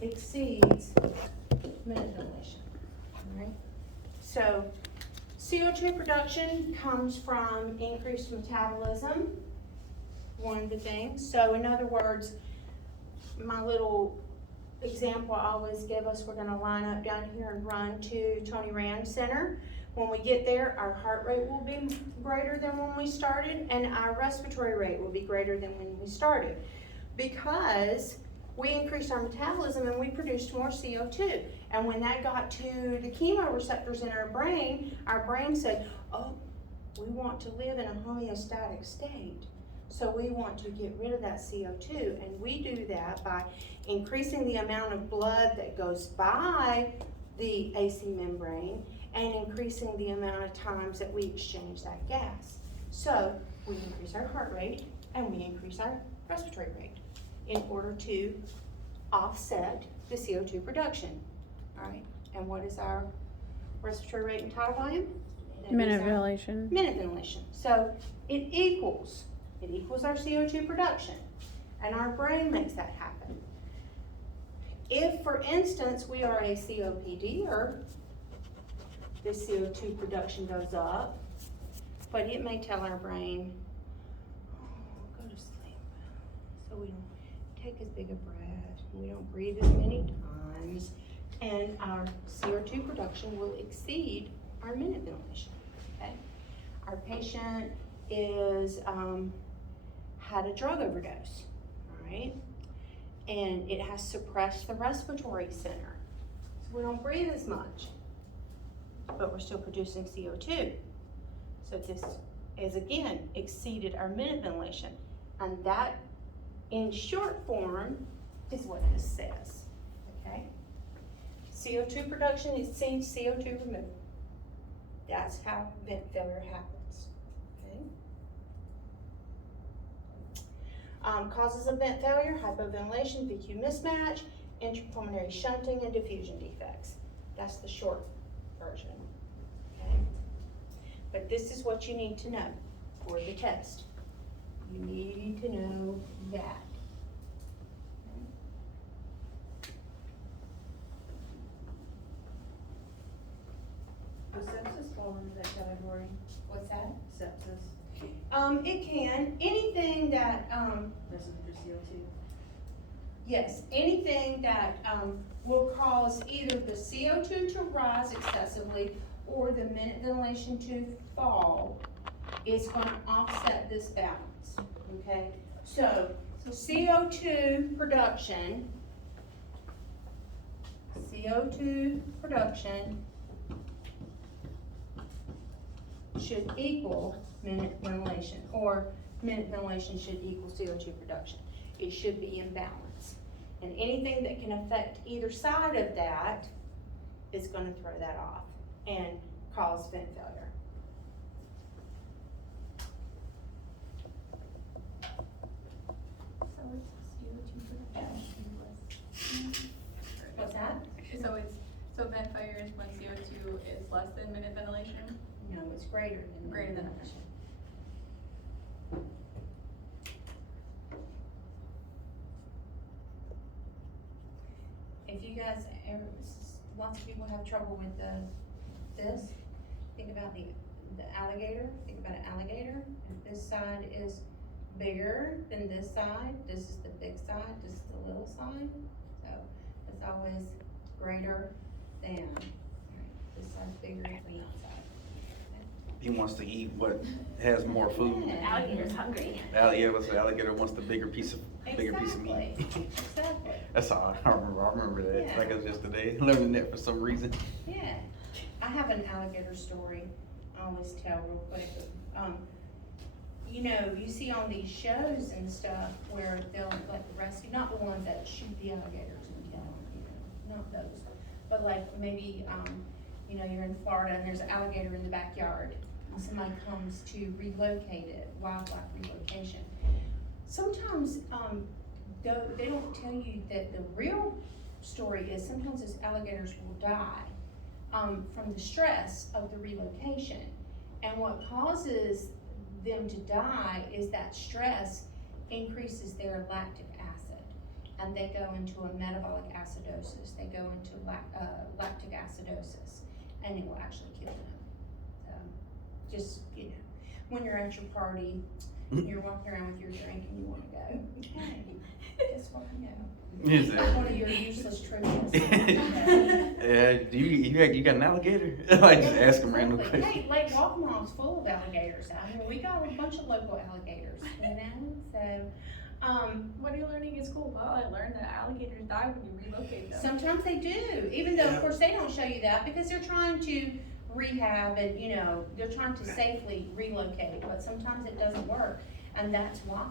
exceeds minute ventilation. Alright? So CO2 production comes from increased metabolism, one of the things. So in other words, my little example I always give us, we're gonna line up down here and run to Tony Rand Center. When we get there, our heart rate will be greater than when we started, and our respiratory rate will be greater than when we started, because we increased our metabolism and we produced more CO2. And when that got to the chemoreceptors in our brain said, oh, we want to live in a homeostatic state. So we want to get rid of that CO2, and we do that by increasing the amount of blood that goes by the AC membrane and increasing the amount of times that we exchange that gas. So we increase our heart rate and we increase our respiratory rate in order to offset the CO2 production. All right, and what is our respiratory rate and tidal volume? Minute ventilation. Minute ventilation. So it equals our CO2 production, and our brain makes that happen. If, for instance, we are a COPDer, the CO2 production goes up, but it may tell our brain, oh, go to sleep. So we don't take as big a breath, we don't breathe as many times, and our CO2 production will exceed our minute ventilation, okay? Our patient is, had a drug overdose, all right? And it has suppressed the respiratory center. So we don't breathe as much, but we're still producing CO2. So this is, again, exceeded our minute ventilation. And that, in short form, is what this says, okay? CO2 production exceeds CO2 removal. That's how vent failure happens, okay? Causes of vent failure: hypoventilation, VQ mismatch, intrapulmonary shunting, and diffusion defects. That's the short version, okay? But this is what you need to know for the test. You need to know that. Does sepsis fall into that category? What's that? Sepsis. It can. Anything that, This is for CO2. yes, anything that will cause either the CO2 to rise excessively or the minute ventilation to fall is going to offset this balance, okay? So CO2 production should equal minute ventilation, or minute ventilation should equal CO2 production. It should be in balance. And anything that can affect either side of that is going to throw that off and cause vent failure. So it's CO2 production. What's that? So vent failure is when CO2 is less than minute ventilation? No, it's greater than Greater than. ventilation. If you guys ever, lots of people have trouble with this, think about the alligator. Think about an alligator. If this side is bigger than this side, this is the big side, this is the little side. So it's always greater than. This side's bigger than that side. He wants to eat what has more food. Yeah. Alligator's hungry. The alligator wants the bigger piece of meat. Exactly. That's all I remember. I remember that Yeah. like it was yesterday. Learning that for some reason. Yeah, I have an alligator story I always tell real quick. You know, you see on these shows and stuff where they'll like rescue, not the ones that shoot the alligators and kill them, you know, not those. But like maybe, you know, you're in Florida and there's an alligator in the backyard and somebody comes to relocate it, wildlife relocation. Sometimes, though, they don't tell you that the real story is sometimes those alligators will die from the stress of the relocation. And what causes them to die is that stress increases their lactic acid. and they go into a metabolic acidosis. They go into lactic acidosis, and it will actually kill them. So, just, you know, when you're at your party, you're walking around with your drink and you wanna go, hey, guess what I know? Is One of it? your useless trivias. Yeah, you got an alligator? Like, just ask them random Exactly. questions. Hey, Lake Walkmall's full of alligators out here. We got a bunch of local alligators, you know, so, What are you learning in school? Well, I learned that alligators die when you relocate them. sometimes they do, even though, of course, they don't show you that because they're trying to rehab and, you know, they're trying to safely relocate, but sometimes it doesn't work. And that's why,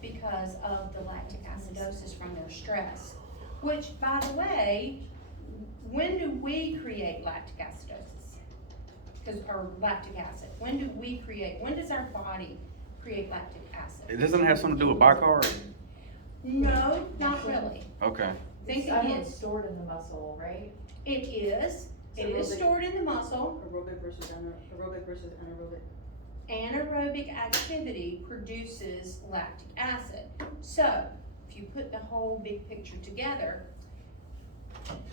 because of the lactic acidosis from their stress. Which, by the way, when do we create lactic acidosis? Or lactic acid, when does our body create lactic acid? It doesn't have something to do with bicarb? No, not really. Okay. Think I know again. it's stored in the muscle, right? It is aerobic. stored in the muscle. Aerobic versus anaerobic. Anaerobic activity produces lactic acid. So, if you put the whole big picture together,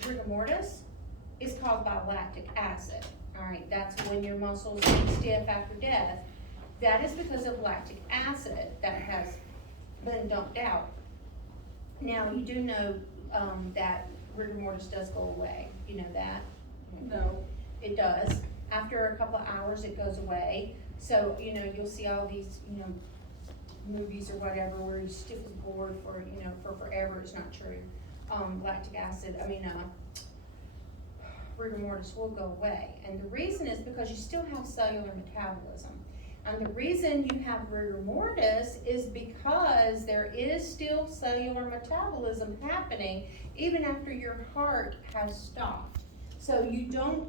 rigor mortis is caused by lactic acid. Alright, that's when your muscles get stiff after death. That is because of lactic acid that has been dumped out. Now, you do know, that rigor mortis does go away. You know that? No. It does. After a couple of hours, it goes away. So, you know, you'll see all these, you know, movies or whatever where he's stiff as a board for, you know, for forever. It's not true. Lactic acid, rigor mortis will go away. And the reason is because you still have cellular metabolism. And the reason you have rigor mortis is because there is still cellular metabolism happening even after your heart has stopped. So you don't